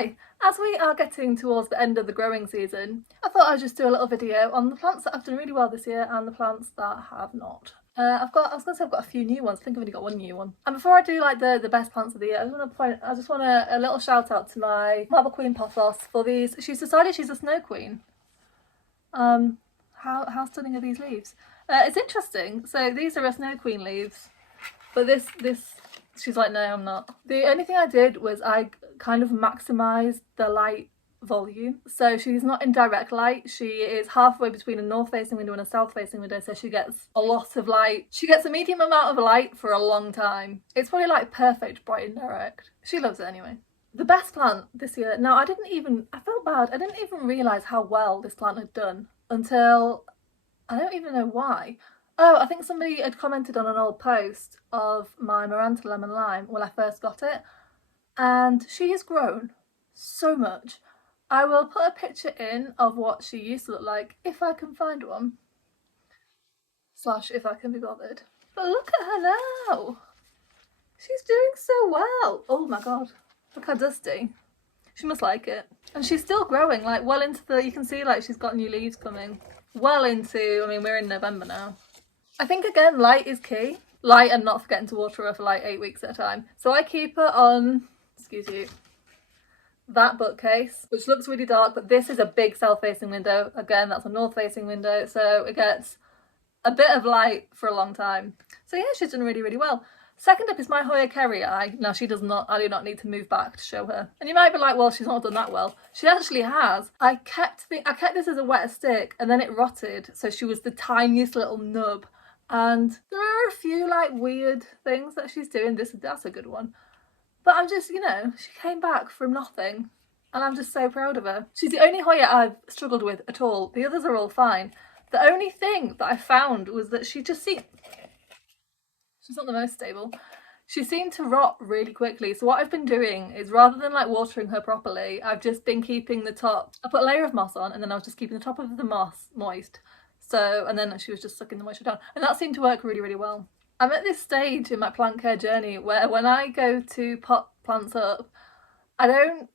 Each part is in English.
Anyway, as we are getting towards the end of the growing season, I thought I'd just do a little video on the plants that have done really well this year and the plants that have not. I was going to say I've got a few new ones. I think I've only got one new one. And before I do like the best plants of the year, I just want a little shout out to my Marble Queen pothos for these. She's decided she's a snow queen. How stunning are these leaves? It's interesting. So these are a snow queen leaves, but this she's like, no, I'm not. The only thing I did was I kind of maximised the light volume. So she's not in direct light. She is halfway between a north facing window and a south facing window, so she gets a lot of light. She gets a medium amount of light for a long time. It's probably like perfect bright and direct. She loves it anyway. The best plant this year. Now I felt bad. I didn't even realise how well this plant had done until, I don't even know why. Oh, I think somebody had commented on an old post of my Maranta lemon lime when I first got it, and she has grown so much. I will put a picture in of what she used to look like if I can find one. / if I can be bothered. But look at her now. She's doing so well. Oh my god. Look how dusty. She must like it. And she's still growing, like well into you can see like she's got new leaves coming. Well into, I mean, we're in November now. I think again, light is key. Light and not forgetting to water her for like 8 weeks at a time. So I keep her on, excuse you, that bookcase, which looks really dark, but this is a big south-facing window. Again, that's a north-facing window, so it gets a bit of light for a long time. So yeah, she's done really, really well. Second up is my Hoya Kerrii. Now she does not, I do not need to move back to show her. And you might be like, well, she's not done that well. She actually has. I kept this as a wet stick and then it rotted, so she was the tiniest little nub. And there are a few like weird things that she's doing. That's a good one. But I'm just, you know, she came back from nothing and I'm just so proud of her. She's the only Hoya I've struggled with at all. The others are all fine. The only thing that I found was that she's not the most stable. She seemed to rot really quickly. So what I've been doing is, rather than like watering her properly, I've just been keeping the top. I put a layer of moss on and then I was just keeping the top of the moss moist. So, and then she was just sucking the moisture down. And that seemed to work really, really well. I'm at this stage in my plant care journey where when I go to pot plants up, I don't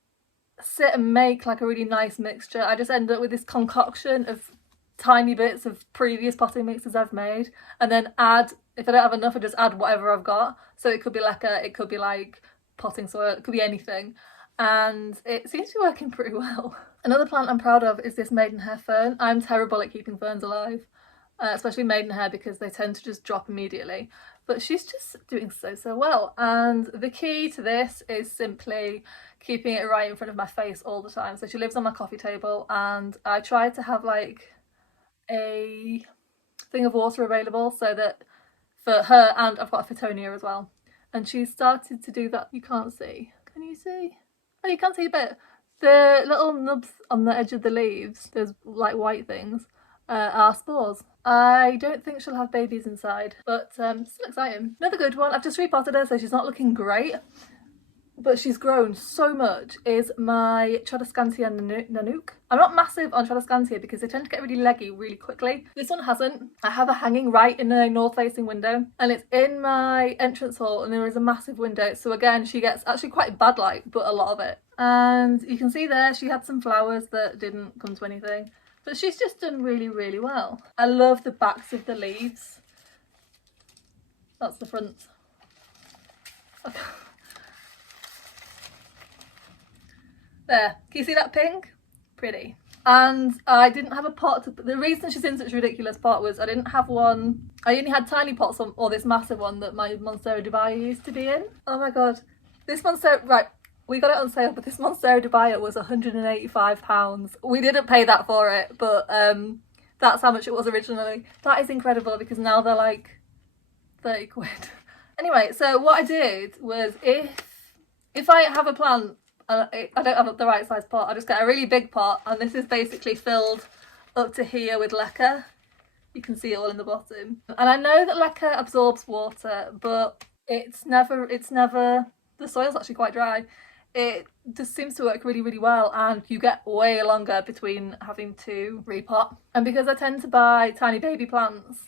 sit and make like a really nice mixture. I just end up with this concoction of tiny bits of previous potting mixes I've made, and then add, if I don't have enough, I just add whatever I've got. So it could be like potting soil, it could be anything. And it seems to be working pretty well. Another plant I'm proud of is this maidenhair fern. I'm terrible at keeping ferns alive. Especially maidenhair, because they tend to just drop immediately, but she's just doing so well. And the key to this is simply keeping it right in front of my face all the time. So she lives on my coffee table and I try to have like a thing of water available so that for her, and I've got a Fittonia as well, and she's started to do that. You can't see, can you see? Oh, you can't see a bit. The little nubs on the edge of the leaves, those like white things, are spores. I don't think she'll have babies inside, but still exciting. Another good one, I've just repotted her, so she's not looking great, but she's grown so much, is my Tradescantia Nanook. I'm not massive on Tradescantia because they tend to get really leggy really quickly. This one hasn't. I have her hanging right in a north-facing window, and it's in my entrance hall, and there is a massive window, so again, she gets actually quite bad light, but a lot of it. And you can see there, she had some flowers that didn't come to anything. But she's just done really, really well. I love the backs of the leaves. That's the front. Okay. There, can you see that pink? Pretty. And I didn't have a pot. The reason she's in such a ridiculous pot was I didn't have one. I only had tiny pots or this massive one that my Monstera Dubai used to be in. Oh my god. This Monstera, right. We got it on sale, but this Monstera Dubai was £185. We didn't pay that for it, but that's how much it was originally. That is incredible because now they're like 30 quid. Anyway, so what I did was if I have a plant and I don't have the right size pot, I just get a really big pot, and this is basically filled up to here with leca. You can see it all in the bottom. And I know that leca absorbs water, but it's never, the soil's actually quite dry. It just seems to work really, really well, and you get way longer between having to repot. And because I tend to buy tiny baby plants,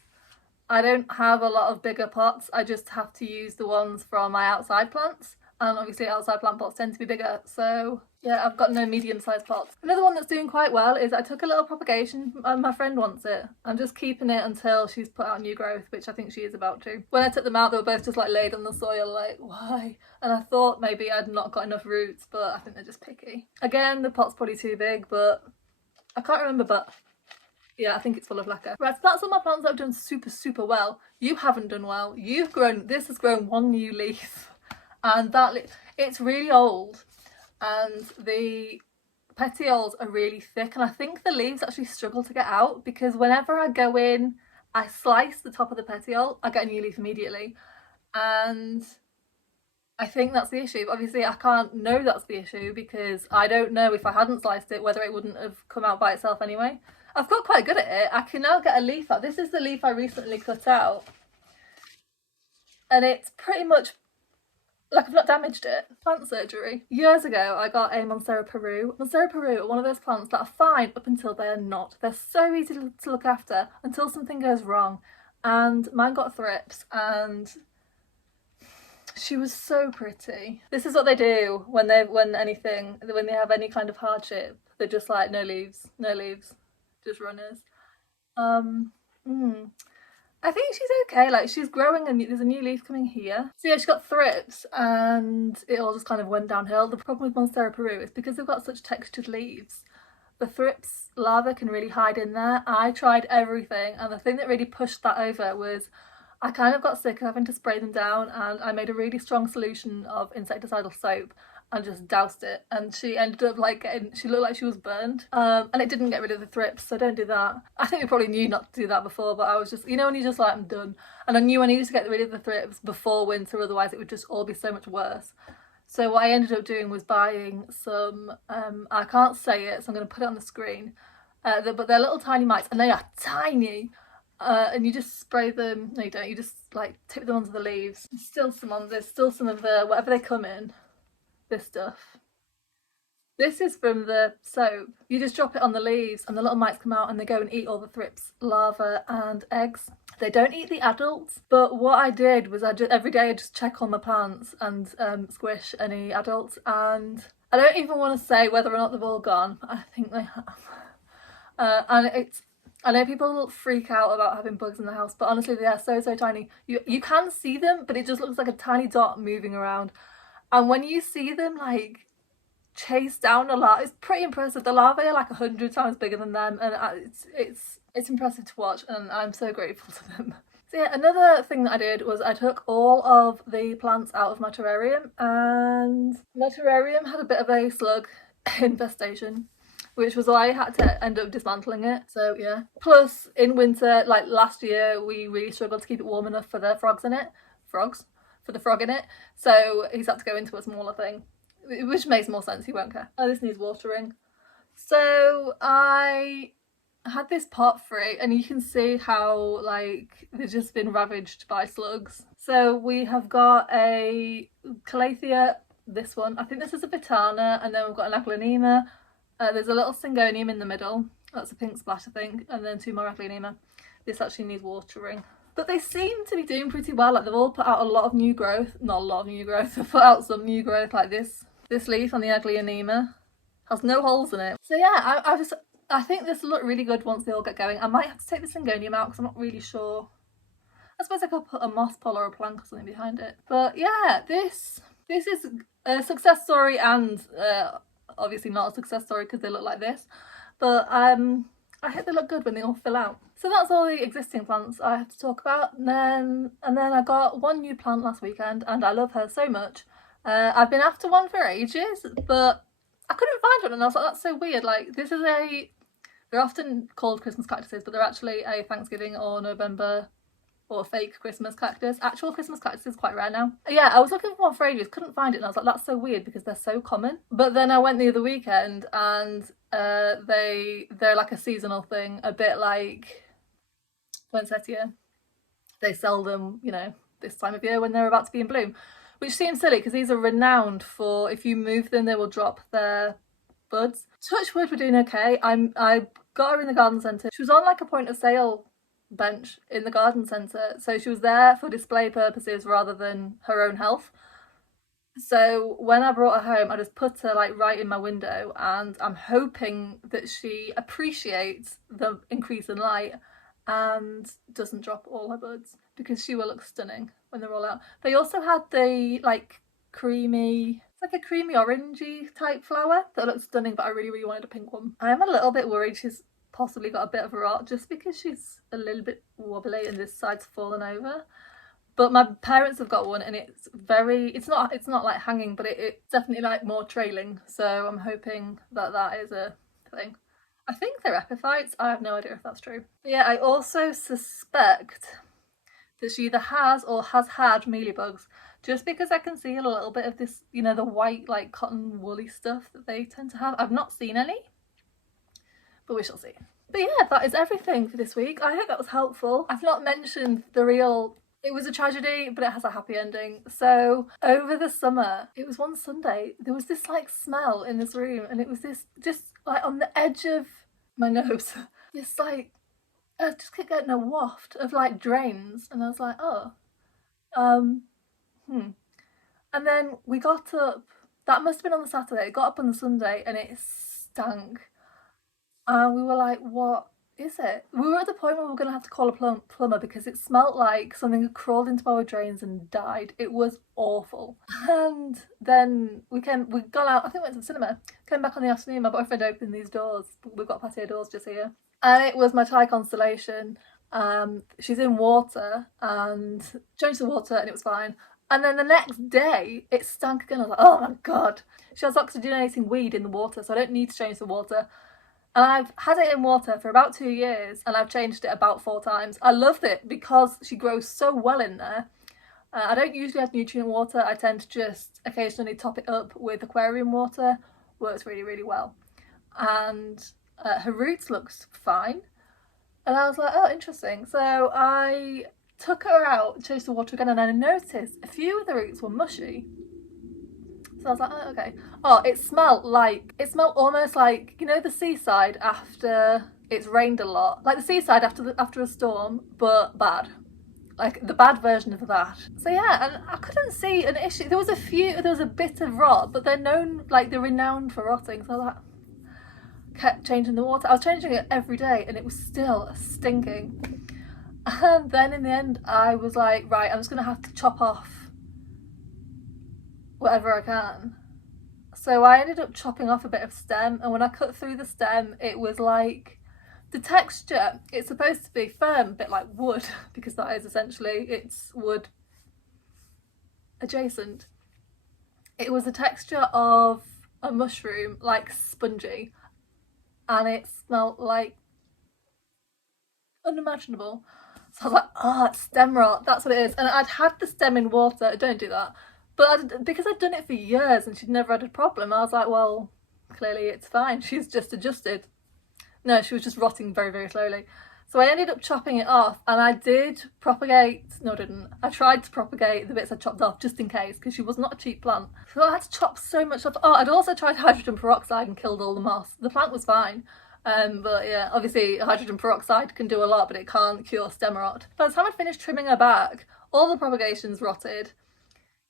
I don't have a lot of bigger pots. I just have to use the ones from my outside plants, and obviously outside plant pots tend to be bigger, so Yeah, I've got no medium-sized pots. Another one that's doing quite well is I took a little propagation and my friend wants it. I'm just keeping it until she's put out new growth, which I think she is about to. When I took them out, they were both just like laid on the soil, like, why? And I thought maybe I'd not got enough roots, but I think they're just picky. Again, the pot's probably too big, but I can't remember, but yeah, I think it's full of lacquer. Right, so that's all my plants that have done super, super well. You haven't done well. This has grown one new leaf. And it's really old. And the petioles are really thick. And I think the leaves actually struggle to get out because whenever I go in, I slice the top of the petiole, I get a new leaf immediately. And I think that's the issue. Obviously, I can't know that's the issue because I don't know if I hadn't sliced it whether it wouldn't have come out by itself anyway. I've got quite good at it. I can now get a leaf out. This is the leaf I recently cut out. And it's pretty much like I've not damaged it. Plant surgery. Years ago, I got a Monstera Peru. Monstera Peru are one of those plants that are fine up until they are not. They're so easy to look after until something goes wrong. And mine got thrips and she was so pretty. This is what they do when they have any kind of hardship. They're just like, no leaves, just runners. Um, mm. I think she's okay. Like she's growing, and there's a new leaf coming here. So yeah, she got thrips, and it all just kind of went downhill. The problem with Monstera Peru is because they've got such textured leaves. The thrips larvae can really hide in there. I tried everything, and the thing that really pushed that over was I kind of got sick of having to spray them down, and I made a really strong solution of insecticidal soap and just doused it, and she ended up like she looked like she was burned, and it didn't get rid of the thrips, so don't do that. I think we probably knew not to do that before, but I was just, when you just like, I'm done, and I knew I needed to get rid of the thrips before winter, otherwise it would just all be so much worse. So what I ended up doing was buying some, I can't say it, so I'm going to put it on the screen, but they're little tiny mites, and they are tiny. And you just spray them. No, you don't. You just like tip them onto the leaves. There's still some on. There's still some of the whatever they come in. This stuff. This is from the soap. You just drop it on the leaves, and the little mites come out, and they go and eat all the thrips, larvae, and eggs. They don't eat the adults. But what I did was every day I just check on my plants and squish any adults. And I don't even want to say whether or not they've all gone. I think they have. I know people freak out about having bugs in the house, but honestly, they are so, so tiny. You can see them, but it just looks like a tiny dot moving around. And when you see them, like, chase down a lot, it's pretty impressive. The larvae are like 100 times bigger than them, and it's impressive to watch, and I'm so grateful to them. So yeah, another thing that I did was I took all of the plants out of my terrarium, and my terrarium had a bit of a slug infestation, which was why I had to end up dismantling it. So yeah. Plus, in winter, like last year, we really struggled to keep it warm enough for the frogs in it. For the frog in it. So he's had to go into a smaller thing, which makes more sense. He won't care. Oh, this needs watering. So I had this pot free, and you can see how like they've just been ravaged by slugs. So we have got a Calathea, this one. I think this is a Vitana, and then we've got an Aglaonema. There's a little Syngonium in the middle. That's a pink splash, I think. And then 2 more Aglaonema. This actually needs watering. But they seem to be doing pretty well. Like, they've all put out a lot of new growth. Not a lot of new growth. They've put out some new growth, like this. This leaf on the Aglaonema has no holes in it. So yeah, I think this will look really good once they all get going. I might have to take the Syngonium out because I'm not really sure. I suppose I could put a moss pole or a plank or something behind it. But yeah, this is a success story, and obviously not a success story because they look like this, but I hope they look good when they all fill out. So that's all the existing plants I have to talk about, and then I got one new plant last weekend, and I love her so much. I've been after one for ages, but I couldn't find one, and I was like, that's so weird. Like, they're often called Christmas cactuses, but they're actually a Thanksgiving or November or fake Christmas cactus. Actual Christmas cactus is quite rare now. Yeah, I was looking for one for ages, couldn't find it, and I was like, that's so weird because they're so common. But then I went the other weekend, and they're like a seasonal thing, a bit like poinsettia. They sell them, this time of year when they're about to be in bloom, which seems silly because these are renowned for, if you move them, they will drop their buds. Touch wood, we're doing okay. I got her in the garden centre. She was on like a point of sale bench in the garden centre, so she was there for display purposes rather than her own health. So when I brought her home, I just put her like right in my window, and I'm hoping that she appreciates the increase in light and doesn't drop all her buds, because she will look stunning when they're all out. They also had the like creamy, it's like a creamy orangey type flower that looks stunning, but I really, really wanted a pink one. I am a little bit worried she's possibly got a bit of a rot, just because she's a little bit wobbly and this side's fallen over. But my parents have got one, and it's not like hanging, but it's definitely like more trailing. So I'm hoping that that is a thing. I think they're epiphytes. I have no idea if that's true. But yeah, I also suspect that she either has or has had mealybugs, just because I can see a little bit of this, the white like cotton woolly stuff that they tend to have. I've not seen any, but we shall see. But yeah, that is everything for this week. I hope that was helpful. I've not mentioned the real. It was a tragedy, but it has a happy ending. So over the summer, it was one Sunday, there was this like smell in this room, and it was this just like on the edge of my nose. This like I just kept getting a waft of like drains, and I was like, oh, um, hmm. And then we got up. That must have been on the Saturday. Got up on the Sunday, and it stank. And we were like, what is it? We were at the point where we were going to have to call a plumber, because it smelt like something had crawled into our drains and died. It was awful. And then we got out, I think we went to the cinema, came back on the afternoon, my boyfriend opened these doors. We've got patio doors just here. And it was my Thai Constellation. She's in water, and changed the water, and it was fine. And then the next day, it stank again. I was like, oh my God. She has oxygenating weed in the water, so I don't need to change the water. And I've had it in water for about 2 years, and I've changed it about 4 times. I loved it because she grows so well in there. I don't usually have nutrient water. I tend to just occasionally top it up with aquarium water. Works really, really well. And her roots looks fine. And I was like, oh, interesting. So I took her out, changed the water again, and I noticed a few of the roots were mushy. So I was like, oh, okay. Oh, it smelled almost like, the seaside after it's rained a lot. Like the seaside after a storm, but bad. Like the bad version of that. So yeah, and I couldn't see an issue. There was a bit of rot, but they're renowned for rotting. So I like, kept changing the water. I was changing it every day, and it was still stinking. And then in the end, I was like, right, I'm just gonna have to chop off whatever I can. So I ended up chopping off a bit of stem, and when I cut through the stem, it was like the texture, it's supposed to be firm, a bit like wood, because that is essentially, it's wood adjacent. It was the texture of a mushroom, like spongy, and it smelled like unimaginable. So I was like, oh, it's stem rot, that's what it is. And I'd had the stem in water, don't do that. But because I'd done it for years and she'd never had a problem, I was like, well, clearly it's fine. She's just adjusted. No, she was just rotting very, very slowly. So I ended up chopping it off, and I did propagate. No, I didn't. I tried to propagate the bits I chopped off just in case, because she was not a cheap plant. So I had to chop so much off. Oh, I'd also tried hydrogen peroxide and killed all the moss. The plant was fine. But yeah, obviously hydrogen peroxide can do a lot, but it can't cure stem rot. By the time I'd finished trimming her back, all the propagations rotted.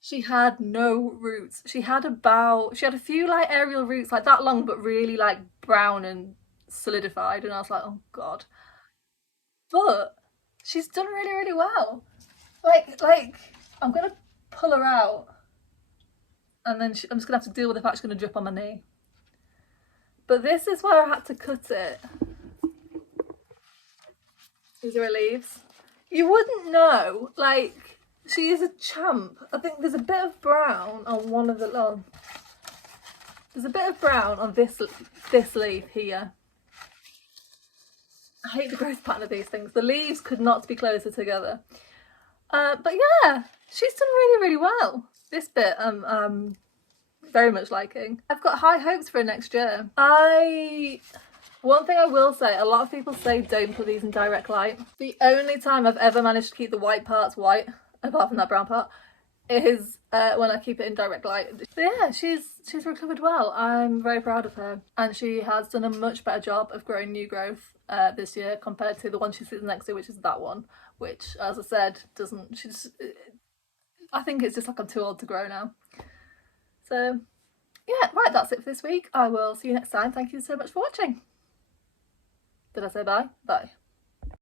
She had no roots. She had a few like aerial roots, like that long, but really like brown and solidified. And I was like, oh God. But she's done really, really well. Like I'm gonna pull her out, and then I'm just gonna have to deal with the fact she's gonna drip on my knee. But this is where I had to cut it. These are her leaves. You wouldn't know, like. She is a champ. I think there's a bit of brown on one of the. Oh, there's a bit of brown on this leaf here. I hate the growth pattern of these things. The leaves could not be closer together. But yeah, she's done really, really well. This bit I'm very much liking. I've got high hopes for next year. One thing I will say, a lot of people say don't put these in direct light. The only time I've ever managed to keep the white parts white, apart from that brown part, is when I keep it in direct light. But yeah, she's recovered well. I'm very proud of her, and she has done a much better job of growing new growth this year compared to the one she sits next to, which is that one, which, as I said, doesn't. I think it's just like I'm too old to grow now. So yeah, right, that's it for this week. I will see you next time. Thank you so much for watching. Did I say bye? Bye.